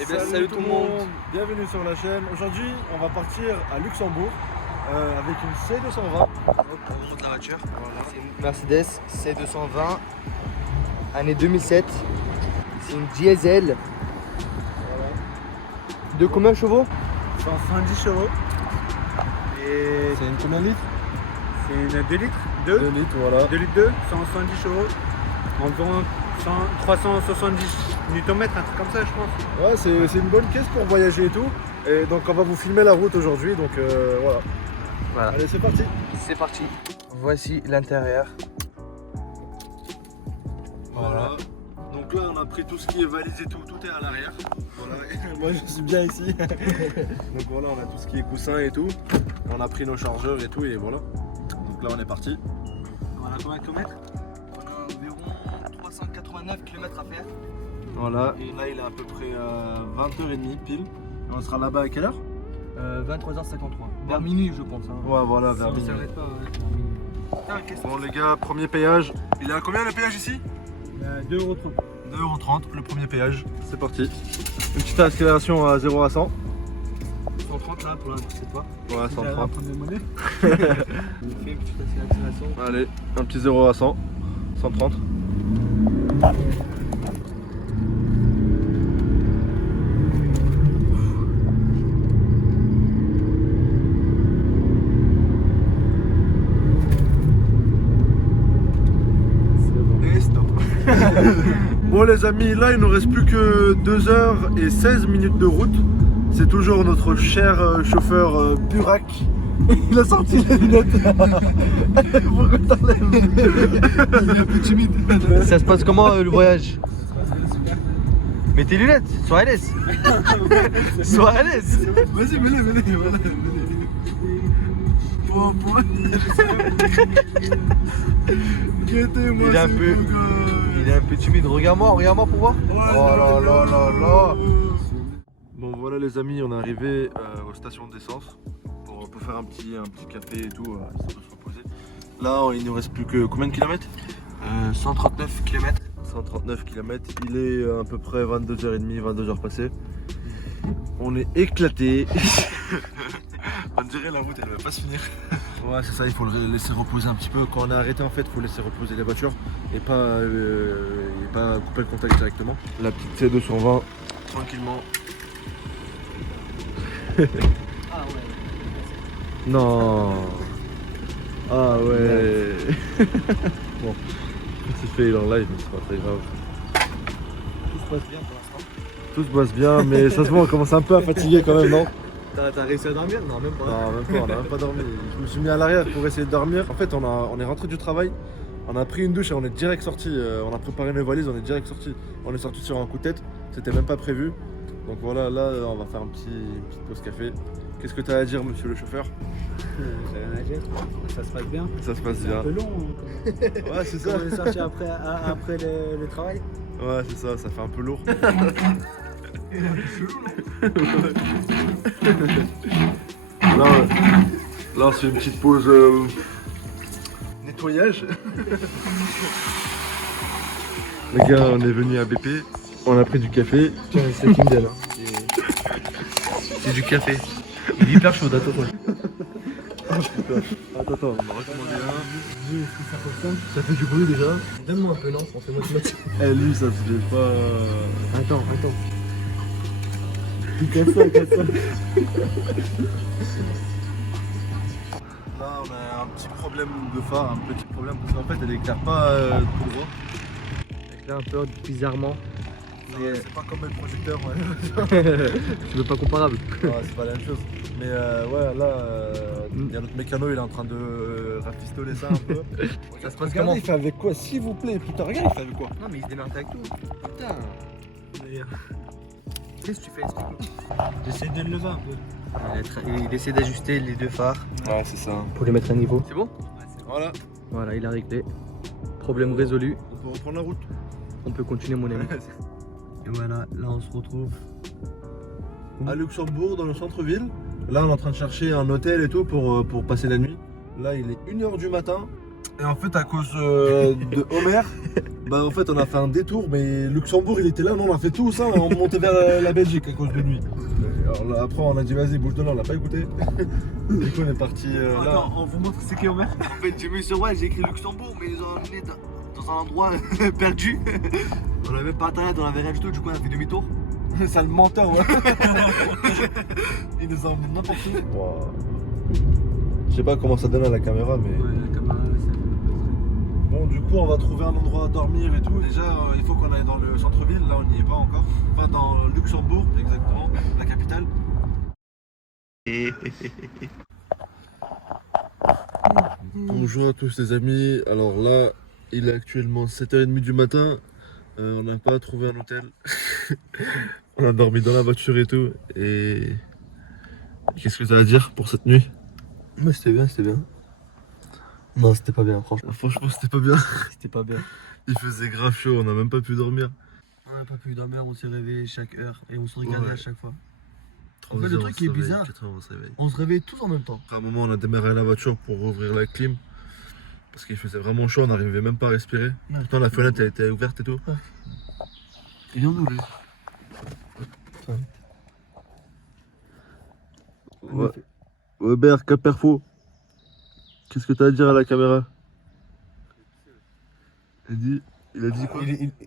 Eh bien salut tout le monde. Bienvenue sur la chaîne. Aujourd'hui on va partir à Luxembourg avec une C220. On monte la voiture. Voilà. C'est une Mercedes C220 année 2007. C'est une diesel. Voilà. De combien de chevaux? 170 chevaux. Et C'est une combien de litres? c'est une 2 litres 2 litres, voilà. 2 litres 2, 170 chevaux. Environ 370 Nm, un truc comme ça je pense. Ouais, c'est une bonne caisse pour voyager et tout. Et donc on va vous filmer la route aujourd'hui, donc voilà. Voilà. Allez, c'est parti. C'est parti. Voici l'intérieur. Voilà. Donc là on a pris tout ce qui est valise et tout est à l'arrière. Voilà. Moi je suis bien ici. Donc voilà, on a tout ce qui est coussin et tout. On a pris nos chargeurs et tout et voilà. Donc là on est parti. On a combien de kilomètres? On a environ 389 km à faire. Voilà, et là il est à peu près 20h30 pile. Et on sera là-bas à quelle heure? 23h53. Vers minuit je pense. Hein. Ouais, voilà, vers On minuit. s'arrête pas. Bon les gars, premier péage. Il est à combien le péage ici? 2,30 €. 2,30 €, le premier péage. C'est parti. Une petite accélération à 0 à 100. 130 là pour l'instant c'est pas. Ouais, 130. Prendre des monnaies. Il fait une petite accélération. Allez, un petit 0 à 100. 130. Et stop. Bon les amis, là il nous reste plus que 2h16 de route. C'est toujours notre cher chauffeur Burak. Il a sorti les lunettes. Pourquoi t'enlèves? Il est un peu timide. Ça se passe comment le voyage? Mets tes lunettes, sois à l'aise. Sois à l'aise. Vas-y, mets-les, voilà. Point. Il est un peu- Il est un peu timide. Regarde-moi pour voir. Oh là là là là. Bon voilà les amis, on est arrivé aux stations d'essence pour faire un petit café et tout, histoire de se reposer. Là il nous reste plus que combien de kilomètres? 139 km. 139 km, il est à peu près 22h30, 22h passées. On est éclaté. On dirait la route elle va pas se finir. Ouais c'est ça, il faut le laisser reposer un petit peu. Quand on est arrêté en fait, il faut laisser reposer les voitures et pas couper le contact directement. La petite C220, tranquillement. Ah ouais. Non. Ah ouais. Bon, petit fail en live, mais c'est pas très grave. Tout se passe bien pour l'instant. Tout se passe bien, mais ça se voit, on commence un peu à fatiguer quand même, non? T'as réussi à dormir? Non, même pas. Non, même pas, on n'a même pas dormi. Je me suis mis à l'arrière pour essayer de dormir. En fait, on est rentré du travail, on a pris une douche et on est direct sorti. On a préparé nos valises, on est direct sorti. On est sorti sur un coup de tête, c'était même pas prévu. Donc voilà, là, on va faire une petite pause café. Qu'est-ce que tu as à dire, monsieur le chauffeur? J'ai rien à dire. Ça se passe bien. Ça se passe C'est un bien. peu long. Ouais, c'est ça. On est sorti après le travail. Ouais, c'est ça, ça fait un peu lourd. Là, on se fait une petite pause nettoyage. Les gars, on est venu à BP, on a pris du café. Tiens, c'est Kindle. C'est du café. Il est hyper chaud, attends. Attends, on va recommander un. Ça fonctionne. Ça fait du bruit déjà. Donne-moi un peu, non? On fait moitié. Eh, lui, ça se fait pas. Attends. Casse ça. Là, on a un petit problème de phare, un petit problème parce qu'en fait, elle éclaire pas tout droit. Là, un peu bizarrement. C'est pas comme le projecteur, ouais. Tu veux pas comparable? Ouais, c'est pas la même chose. Mais ouais, là, il y a notre mécano, il est en train de rafistoler ça un peu. Ça se passe Regardez, comment? il fait avec quoi? S'il vous plaît, putain, regarde, il fait avec quoi? Non, mais il se démerde avec tout. Putain. Qu'est-ce que tu fais? Explique-moi. J'essaie de le lever un peu. Il essaie d'ajuster les deux phares Ouais, c'est ça. pour les mettre à niveau. C'est bon? Voilà, Voilà, il a réglé. Problème résolu. on peut reprendre la route. On peut continuer, mon ami. Et voilà, là on se retrouve. À Luxembourg, dans le centre-ville. Là, on est en train de chercher un hôtel et tout pour passer la nuit. Là, il est 1h du matin. Et en fait, à cause de Homer, Bah en fait on a fait un détour mais Luxembourg il était là, non on a fait tout ça, on montait vers la Belgique à cause de nuit. Alors là, après on a dit vas-y bouge de là, on l'a pas écouté. Du coup on est parti là. Attends, on vous montre c'est qui Omer? En fait, j'ai mis sur ouais, j'ai écrit Luxembourg, mais ils ont amené dans un endroit perdu. On avait même pas internet, on avait rien du tout, du coup on a fait demi-tour. C'est le menteur ouais. Il nous a emmené n'importe où. Wow. Je sais pas comment ça donne à la caméra mais. Ouais, la caméra c'est. Bon du coup on va trouver un endroit à dormir et tout. Déjà il faut qu'on aille dans le centre-ville, là on n'y est pas encore. Enfin dans Luxembourg exactement, la capitale. Bonjour à tous les amis, alors là il est actuellement 7h30 du matin, on n'a pas trouvé un hôtel, on a dormi dans la voiture et tout, et qu'est-ce que tu as à dire pour cette nuit? Mais c'était bien, c'était bien. Non, c'était pas bien, franchement. Franchement c'était pas bien, C'était pas bien. il faisait grave chaud, on n'a même pas pu dormir. On n'a pas pu dormir, on s'est réveillé chaque heure et on se regardait Ouais. à chaque fois. 3 En fait, le heures, truc on qui est se réveille, bizarre, 4 heures, on se réveille. on se réveille tous en même temps. Après un moment on a démarré la voiture pour ouvrir la clim, parce qu'il faisait vraiment chaud, on n'arrivait même pas à respirer. Pourtant la fenêtre elle était ouverte et tout. Et on nous le. Ouais. Weber, Cap Perfo. Qu'est-ce que t'as à dire à la caméra? Il a dit quoi?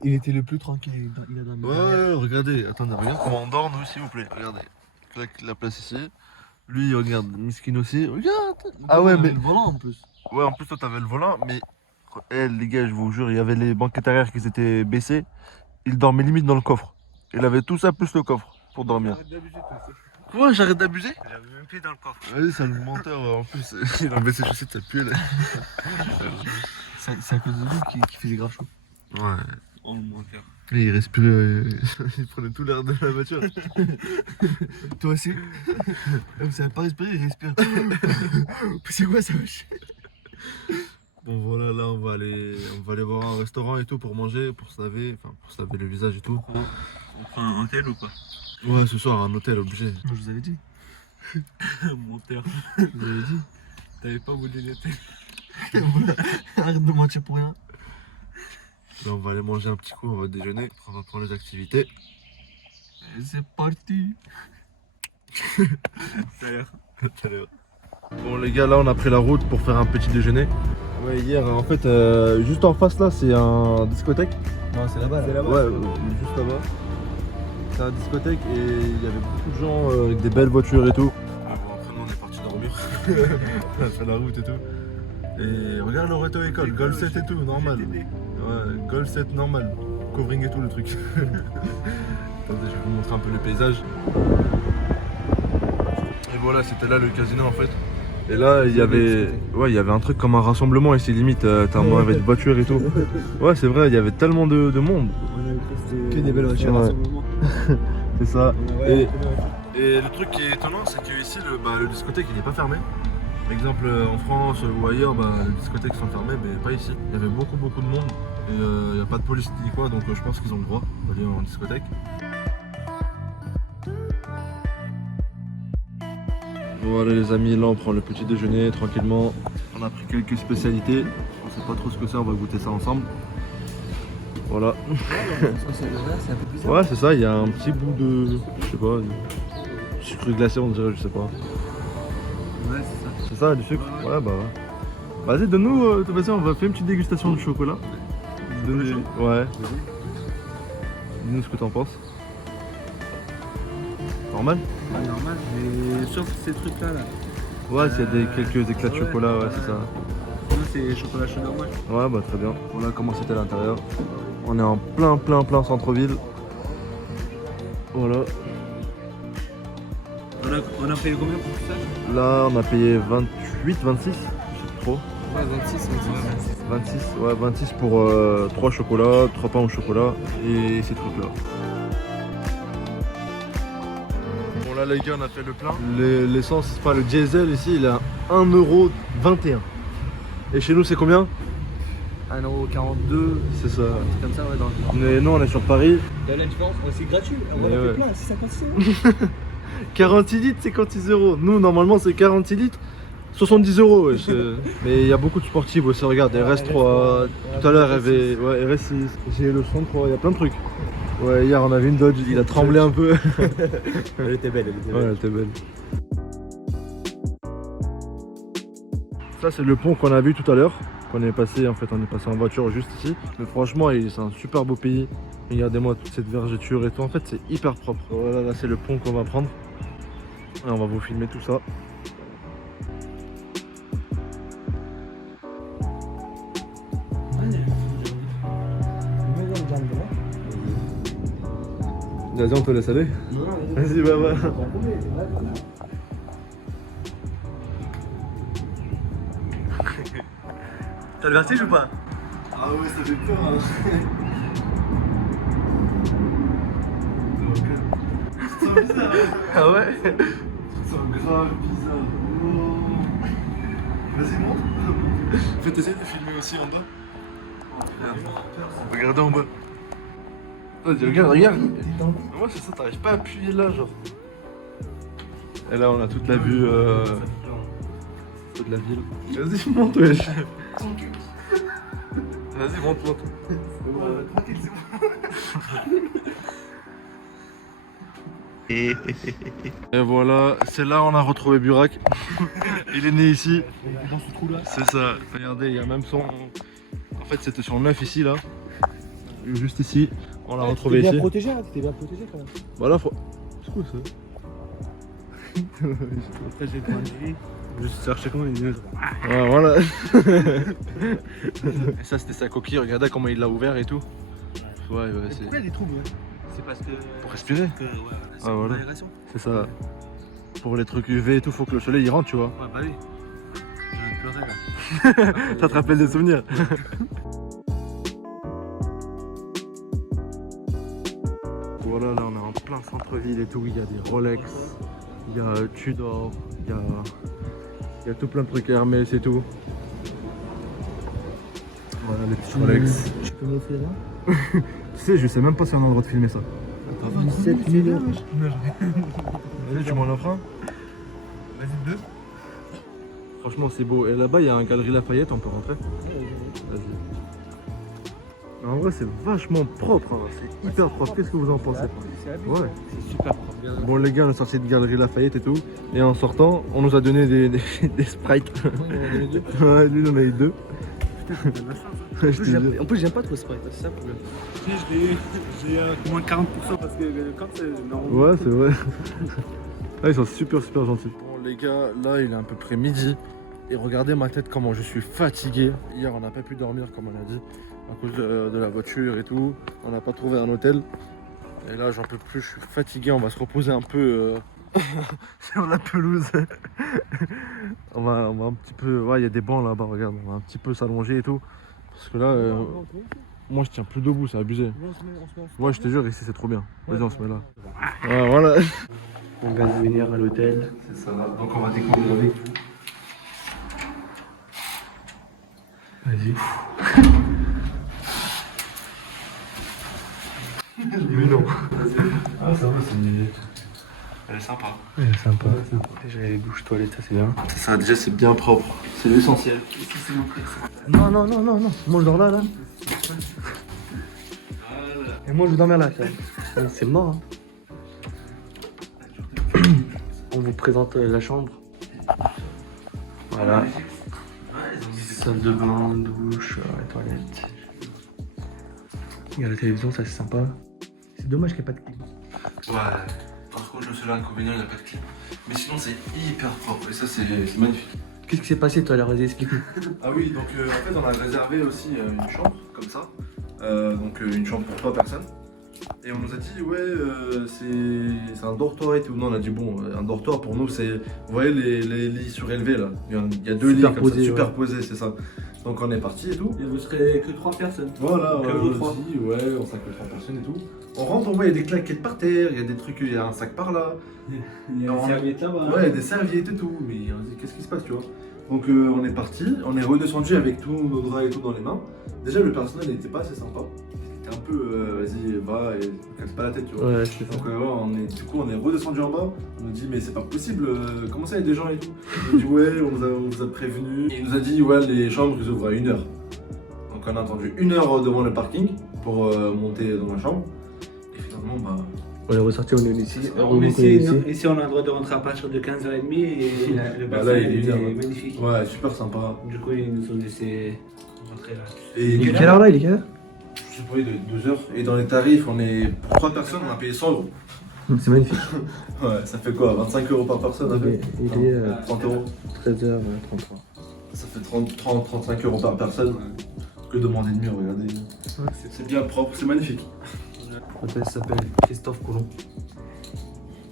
Il était le plus tranquille, il a dormi. Ouais, regardez, attendez, regarde comment on dort nous s'il vous plaît, regardez. La place ici. Lui, regarde, Miskin aussi, regarde. Ah ouais, mais. Le volant en plus. Ouais, en plus toi t'avais le volant, mais. Les gars, je vous jure, il y avait les banquettes arrière qui étaient baissées. Il dormait limite dans le coffre. Il avait tout ça plus le coffre pour dormir. Arrête d'abuser toi. Quoi, j'arrête d'abuser? J'avais même plus dans le coffre. Vas-y, c'est le menteur en plus. Il a enlevé ses chaussettes, ça pue là. C'est à cause de lui qui faisait grave chaud. Ouais. Oh le menteur. Et il respirait, il prenait tout l'air de la voiture. Toi aussi. Vous savez pas respirer, il respire. C'est quoi ça? Bon voilà, là on va aller voir un restaurant et tout pour manger, pour se laver, enfin pour se laver le visage et tout. On prend un hôtel ou pas? Ouais, ce soir un hôtel obligé. Non, je vous avais dit. Menteur. Je vous avais dit. T'avais pas voulu l'hôtel. Arrête de mentir pour rien. Là on va aller manger un petit coup, on va déjeuner, on va prendre les activités. Et c'est parti. Ça a l'air. Tout à l'heure. Bon les gars, là on a pris la route pour faire un petit déjeuner. Ouais, hier en fait, juste en face là c'est un discothèque. Non, c'est là-bas. C'est là-bas. Ouais, juste là-bas. C'est un discothèque et il y avait beaucoup de gens avec des belles voitures et tout. Ah bon, après nous on est parti dormir. On a fait la route et tout. Et regarde le réto école, Golf 7 et tout, normal. Ouais, Golf 7 normal. Covering et tout le truc. Attendez, je vais vous montrer un peu le paysage. Et voilà, c'était là le casino en fait. Et là, il y avait un truc comme un rassemblement ici, limite, tellement avec des voitures et tout. Ouais, c'est vrai, il y avait tellement de monde. Que des belles voitures. Ouais. C'est ça. Ouais, Et le truc qui est étonnant, c'est que ici, le discothèque, il n'est pas fermé. Par exemple, en France ou ailleurs, les discothèques sont fermées, mais pas ici. Il y avait beaucoup de monde. Et il n'y a pas de police ni quoi, donc je pense qu'ils ont le droit d'aller en discothèque. Voilà les amis, là on prend le petit déjeuner tranquillement. On a pris quelques spécialités. On sait pas trop ce que c'est, on va goûter ça ensemble. Voilà. C'est un peu bizarre. Ouais, c'est ça, il y a un petit bout de. Je sais pas, du sucre glacé, on dirait, je sais pas. Ouais, c'est ça. C'est ça, du sucre? Ouais, bah ouais. Vas-y, donne-nous, vas-y, on va faire une petite dégustation de chocolat. Ouais. Dis-nous ce que t'en penses. Normal? Ouais, normal, mais sauf ces trucs-là. Là. Ouais, s'il y a quelques éclats de chocolat, ouais, c'est ça. Sinon, c'est chocolat chaud normal. Ouais, bah très bien. Voilà comment c'était à l'intérieur. On est en plein centre-ville. Voilà. On a payé combien pour tout ça? Là, on a payé 28, 26, je sais plus trop. Ouais, 26. 26, ouais, 26 pour 3 chocolats, 3 pains au chocolat et ces trucs-là. Bon, là, les gars, on a fait le plein. L'essence, enfin le diesel ici, il est à 1,21 €. Et chez nous, c'est combien? 1,42 €. C'est ça. Comme ça, ouais, dans le. Mais non, on est sur Paris. T'as la différence? C'est gratuit. On va Mais la ouais. faire plein, c'est 56 €. 46 litres, 56 €. Nous, normalement, c'est 46 litres. 70 €, wesh. Mais il y a beaucoup de sportives aussi, regarde, RS3, tout à l'heure il y avait ouais, RS6, j'ai le 63, il y a plein de trucs. Ouais, hier on avait une Dodge, il a tremblé un peu. Elle était belle, elle était Ouais, elle était belle. Ça c'est le pont qu'on a vu tout à l'heure, qu'on est passé en fait, on est passé en voiture juste ici. Mais franchement, c'est un super beau pays. Regardez-moi toute cette vergeture et tout, en fait c'est hyper propre. Voilà, là c'est le pont qu'on va prendre. Et on va vous filmer tout ça. Vas-y, on te laisse aller. Vas-y, bah. T'as le vertige ou pas? Ah ouais, ça fait peur. Hein. C'est bizarre. Ah ouais? C'est grave bizarre. Oh. Vas-y, monte. Faites essayer de filmer aussi en bas. Regardez en bas. Vas-y, regarde. Moi, c'est ça, t'arrives pas à appuyer là, genre. Et là, on a toute la vue de la ville. Vas-y, monte, wesh. Vas-y, monte. Et voilà, c'est là on a retrouvé Burak. Il est né ici. dans ce trou là. C'est ça. Regardez, il y a même son. En fait, c'était son œuf ici, là. Juste ici. On l'a retrouvé ici. T'étais bien protégé quand même. Voilà, c'est quoi ça? Après j'ai grandi, juste chercher comment il dit. Ouais, voilà. Et ça, c'était sa coquille. Regardez comment il l'a ouvert et tout. Ouais, c'est. Pourquoi il y a des trous? C'est parce que. Pour respirer. Ah voilà. C'est ça. Pour les trucs UV et tout, faut que le soleil y rentre, tu vois. Ouais, bah oui. J'ai envie de pleurer là. Ça te rappelle des souvenirs. Voilà, là on est en plein centre-ville et tout. Il y a des Rolex, il y a Tudor, il y a tout plein de trucs Hermès et tout. Voilà les petits Rolex. Tu peux m'offrir là? Tu sais, je sais même pas si on a le droit de filmer ça. 17 000 €. Vas-y, tu m'en offres un? Vas-y, deux. Franchement, c'est beau. Et là-bas, il y a un Galerie Lafayette, on peut rentrer? Vas-y. En vrai, c'est vachement propre, hein. C'est hyper propre. Qu'est-ce que vous en pensez? Ouais. C'est super propre. Bon, les gars, on est sorti de Galerie Lafayette et tout. Et en sortant, on nous a donné des sprites. Ouais, lui, il en a eu deux. En plus, j'aime pas trop Sprite, c'est ça le problème. Si, j'ai moins 40% parce que quand c'est normal. Ouais, c'est vrai. Ah, ils sont super gentils. Bon, les gars, là, il est à peu près midi. Et regardez ma tête, comment je suis fatigué. Hier, on n'a pas pu dormir, comme on a dit, à cause de la voiture et tout. On n'a pas trouvé un hôtel. Et là, j'en peux plus, je suis fatigué. On va se reposer un peu sur la pelouse. on va un petit peu. Ouais, il y a des bancs là-bas, regarde. On va un petit peu s'allonger et tout. Parce que là, moi, je tiens plus debout, c'est abusé. Ouais, je te jure, ici, c'est trop bien. Vas-y, on se met là. Ouais, voilà. On va venir à l'hôtel. C'est ça, donc on va découvrir avec vous. Vas-y. Mais non. Ah, ça va, elle est sympa. Ouais, sympa. Déjà les douches, toilettes, ça c'est bien. C'est ça, déjà, c'est bien propre. C'est l'essentiel. Non. Moi je dors là. Et moi je vais dormir là. C'est mort. Hein. On vous présente la chambre. Voilà. Salle de bain, douche, toilette. Il y a la télévision, ça c'est sympa. C'est dommage qu'il n'y ait pas de clim. Ouais. Par contre, le seul inconvénient, il n'y a pas de clim. Mais sinon, c'est hyper propre. Et ça, c'est magnifique. Qu'est-ce qui s'est passé toi, alors vas-y explique-nous. Ah oui, donc en fait, on a réservé aussi une chambre, comme ça. Donc une chambre pour 3 personnes. Et on nous a dit, ouais, c'est un dortoir et tout. Non, on a dit, bon, un dortoir pour nous, c'est. Vous voyez les lits surélevés là? Il y a 2 lits comme ça, superposés, c'est ça. Donc on est parti et tout. Et vous serez que 3 personnes. Voilà, on que a 3. dit, ouais, on sera que 3 personnes et tout. On rentre, on voit, il y a des claquettes par terre, il y a des trucs, il y a un sac par là. Il y a des serviettes là-bas. Ouais, des serviettes et tout. Mais on se dit, qu'est-ce qui se passe, tu vois? Donc on est parti, on est redescendu avec tous nos draps et tout dans les mains. Déjà, le personnel n'était pas assez sympa. c'était un peu, vas-y, va et casse pas la tête, tu vois. Ouais, c'est ça. Donc du coup, on est redescendu en bas. On nous dit, mais c'est pas possible, comment ça, il y a des gens et tout. On dit, ouais, on vous a prévenu. Et il nous a dit, ouais, les chambres, ils ouvrent à 1h. Donc on a attendu 1h devant le parking pour monter dans la chambre. Et finalement, bah. On est ressorti, on est ici. Ici, on a le droit de rentrer à partir de 15h30 et le Bah bassin là, il est était magnifique. Ouais, super sympa. Du coup, ils nous ont laissé rentrer là. Et Il est quelle heure là? Il est quelle heure? je sais pas, il est 2h. Et dans les tarifs, on est pour 3 personnes, on a payé 100 €. C'est magnifique. Ouais, ça fait quoi? 25 € par personne, Il est 30 €. 13h33. Ça fait 35 € par personne. Que demander de mieux, regardez. C'est bien propre, c'est magnifique. L'hôtel s'appelle Christophe Colomb.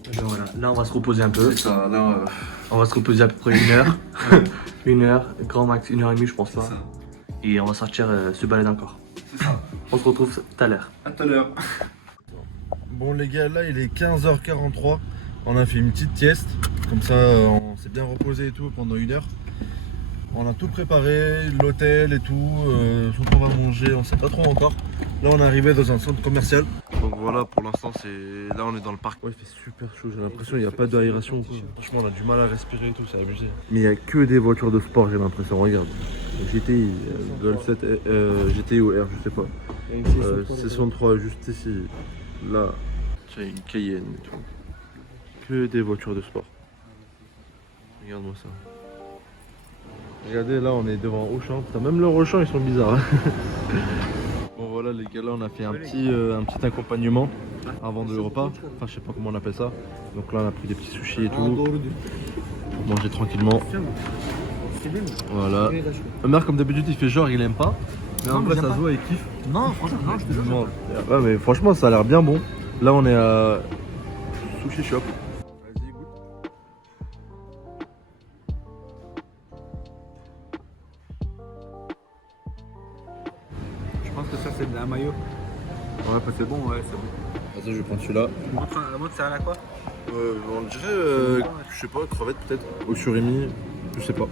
Et bien voilà, là on va se reposer un peu. C'est ça, là, On va se reposer à peu près 1 heure. 1 heure, grand max 1h30 je pense c'est pas. ça. Et on va sortir se balader encore. C'est ça. On se retrouve tout à l'heure. À tout à l'heure. Bon les gars, là il est 15h43. On a fait une petite sieste. Comme ça, on s'est bien reposé et tout pendant 1 heure. On a tout préparé, l'hôtel et tout, ce qu'on va manger, on sait pas trop encore. Là on est arrivé dans un centre commercial. Donc voilà, pour l'instant c'est. Là on est dans le parc. Ouais, il fait super chaud, j'ai l'impression qu'il n'y a pas d'aération. Franchement on a du mal à respirer et tout, c'est abusé. Mais il n'y a que des voitures de sport, j'ai l'imprestion, regarde. GTI, Golf 7, GTI ou R, je sais pas. 63 juste ici. Là, tu as une Cayenne et tout. Que des voitures de sport. Regarde-moi ça. Regardez, là on est devant Auchan. Putain, même leurs Auchan ils sont bizarres. Bon voilà les gars, là on a fait un petit accompagnement avant le repas. Enfin je sais pas comment on appelle ça. Donc là on a pris des petits sushis et tout. Pour manger tranquillement. Voilà. Omer comme d'habitude il fait genre il aime pas. Mais en vrai ça se voit, il kiffe. Non, franchement, non, je te jure. Ouais mais franchement ça a l'air bien bon. Là on est à Sushi Shop. Vas-y goûte. Je pense que ça, c'est de la mayo. Ouais c'est bon. Ouais, c'est bon. Vas-y je vais prendre celui-là. Montre ça à quoi? On dirait, je sais pas, crevette peut-être. Au surimi, je sais pas.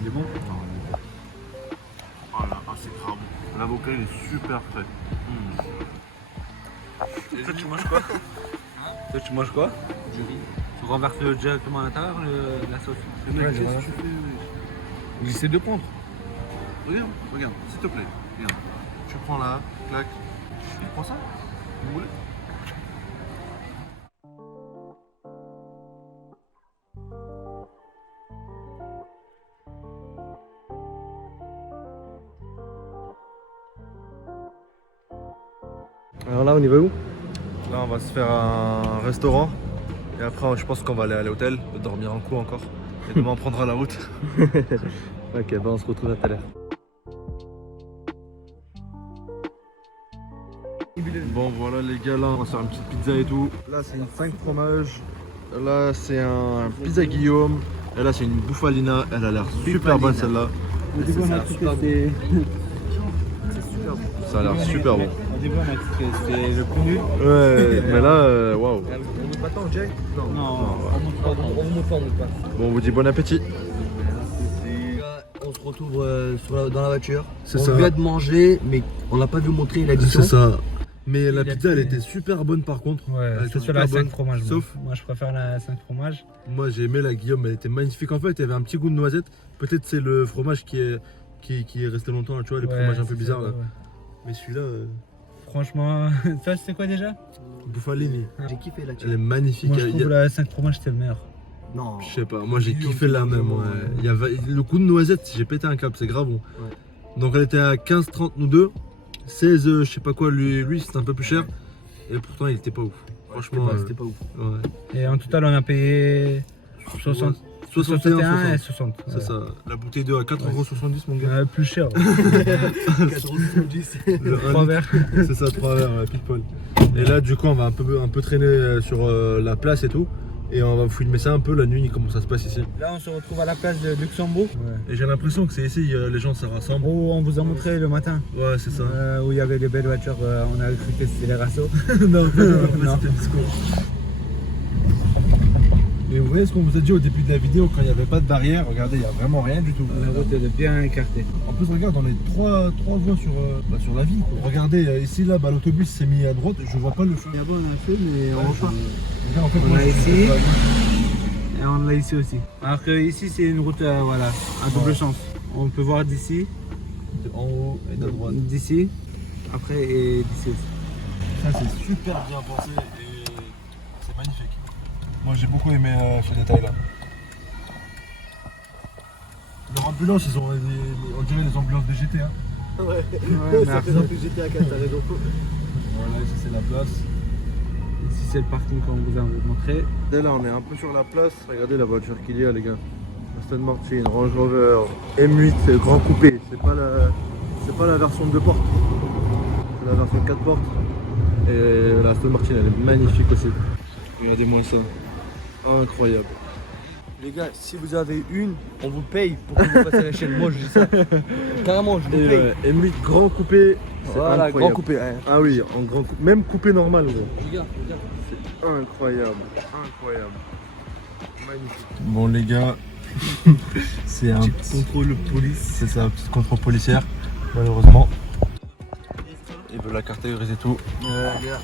Il est bon? Oh là, c'est grave bon. L'avocat il est super frais. Et toi, tu manges quoi? Toi, tu manges quoi? Du riz. Tu renverses directement à l'intérieur la sauce? Ouais, qu'est-ce que tu fais? J'essaie de prendre. Regarde, s'il te plaît. Regarde. Tu prends là, clac. Tu prends ça? Vous voulez? Alors là on y va où? Là, on va se faire un restaurant. Et après, je pense qu'on va aller à l'hôtel, dormir un coup encore. Et demain, on prendra la route. Ok, bah on se retrouve à tout à l'heure. Bon, voilà les gars, là, on va se faire une petite pizza et tout. Là, c'est une 5 fromages. Là, c'est un pizza Guillaume. Et là, c'est une bouffalina. Elle a l'air super bonne celle-là. Ça a l'air super bon. Au début, on a cru que c'était le plus nul. Ouais, mais là, waouh. On monte pas tant, Jay? Non, on monte pas. Bon, on vous dit bon appétit. On se retrouve dans la voiture. C'est On ça. vient de manger, mais on l'a pas vu montrer l'addition. C'est ça. Mais la Il a pizza, elle fait- était super bonne par contre. Ouais, Elle était c'est la super 5 bonne. fromages. Sauf, Moi, je préfère la 5 fromages. moi j'ai aimé la Guillaume, elle était magnifique. En fait, il y avait un petit goût de noisette. Peut-être c'est le fromage qui est resté longtemps, là, tu vois, les fromages un peu bizarres là. Ouais. Mais celui-là, Franchement, ça, c'est quoi déjà? Bouffalini, J'ai kiffé la elle est magnifique. Moi, je Il y trouve a- la 5 fromages, c'était le meilleur. Non. Je sais pas, moi j'ai Guillaume, kiffé la c'est même. vraiment, Ouais. Il y avait le goût de noisette, j'ai pété un câble, c'est grave bon. Ouais. Donc elle était à 15,30 nous deux. 16, je sais pas quoi, lui c'était un peu plus cher. Et pourtant il était pas ouf. Franchement, C'était pas ouf. ouais. Et en total, on a payé 60, 61 et 60. C'est ça. La bouteille d'eau à 4,70 mon gars. Plus cher. 90. Le 3 verres. C'est ça, 3 verres, ouais, pile poil. Et là, du coup, on va un peu traîner sur la place et tout. Et on va vous filmer ça un peu la nuit, comment ça se passe ici. Là, on se retrouve à la place de Luxembourg. Et j'ai l'impression que c'est ici, les gens se rassemblent. Où on vous a montré le matin. Ouais, c'est ça. Où il y avait des belles voitures. On a cru que c'était les rassos. Non, Non. c'était le discours. Et vous voyez ce qu'on vous a dit au début de la vidéo quand il n'y avait pas de barrière, regardez, il n'y a vraiment rien du tout. La route elle est bien écartée. En plus regarde, on est trois voies sur la ville. Quoi. Regardez, ici là, bah, l'autobus s'est mis à droite, je vois pas le feu. Là-bas on a un feu mais on voit pas. Regarde, en fait, On moi, l'a je suis ici. à gauche. Et on l'a ici aussi. Alors que ici c'est une route voilà, à double chance. On peut voir d'ici, En haut et de droite. d'ici, après et d'ici aussi. Ça c'est super bien pensé et c'est magnifique. Moi j'ai beaucoup aimé ce détail là. Leur ambulance, ils ont on dirait les ambulances de GT. Hein. Ouais, mais ça fait après- un peu GTA 4, t'as raison. Voilà, ici c'est la place. Ici c'est le parking qu'on vous a montré. Dès là on est un peu sur la place, regardez la voiture qu'il y a les gars. Aston Martin, Range Rover, M8 grand coupé, c'est pas la version 2 portes, c'est la version 4 portes. Et la Aston Martin elle est magnifique aussi. Regardez-moi ça, incroyable. Les gars, si vous avez une, on vous paye pour que vous passiez à la chaîne. Moi je dis ça. Carrément, je vous Et paye. M8 grand coupé, c'est Voilà, incroyable. grand coupé. Hein. Ah oui, en grand coupé, même coupé normal gros. Regarde, regarde. C'est incroyable, incroyable. Magnifique. Bon les gars, c'est un Contrôle police. c'est ça, petite contrôle policière, malheureusement. Ils veulent la carte grise et tout. Regarde.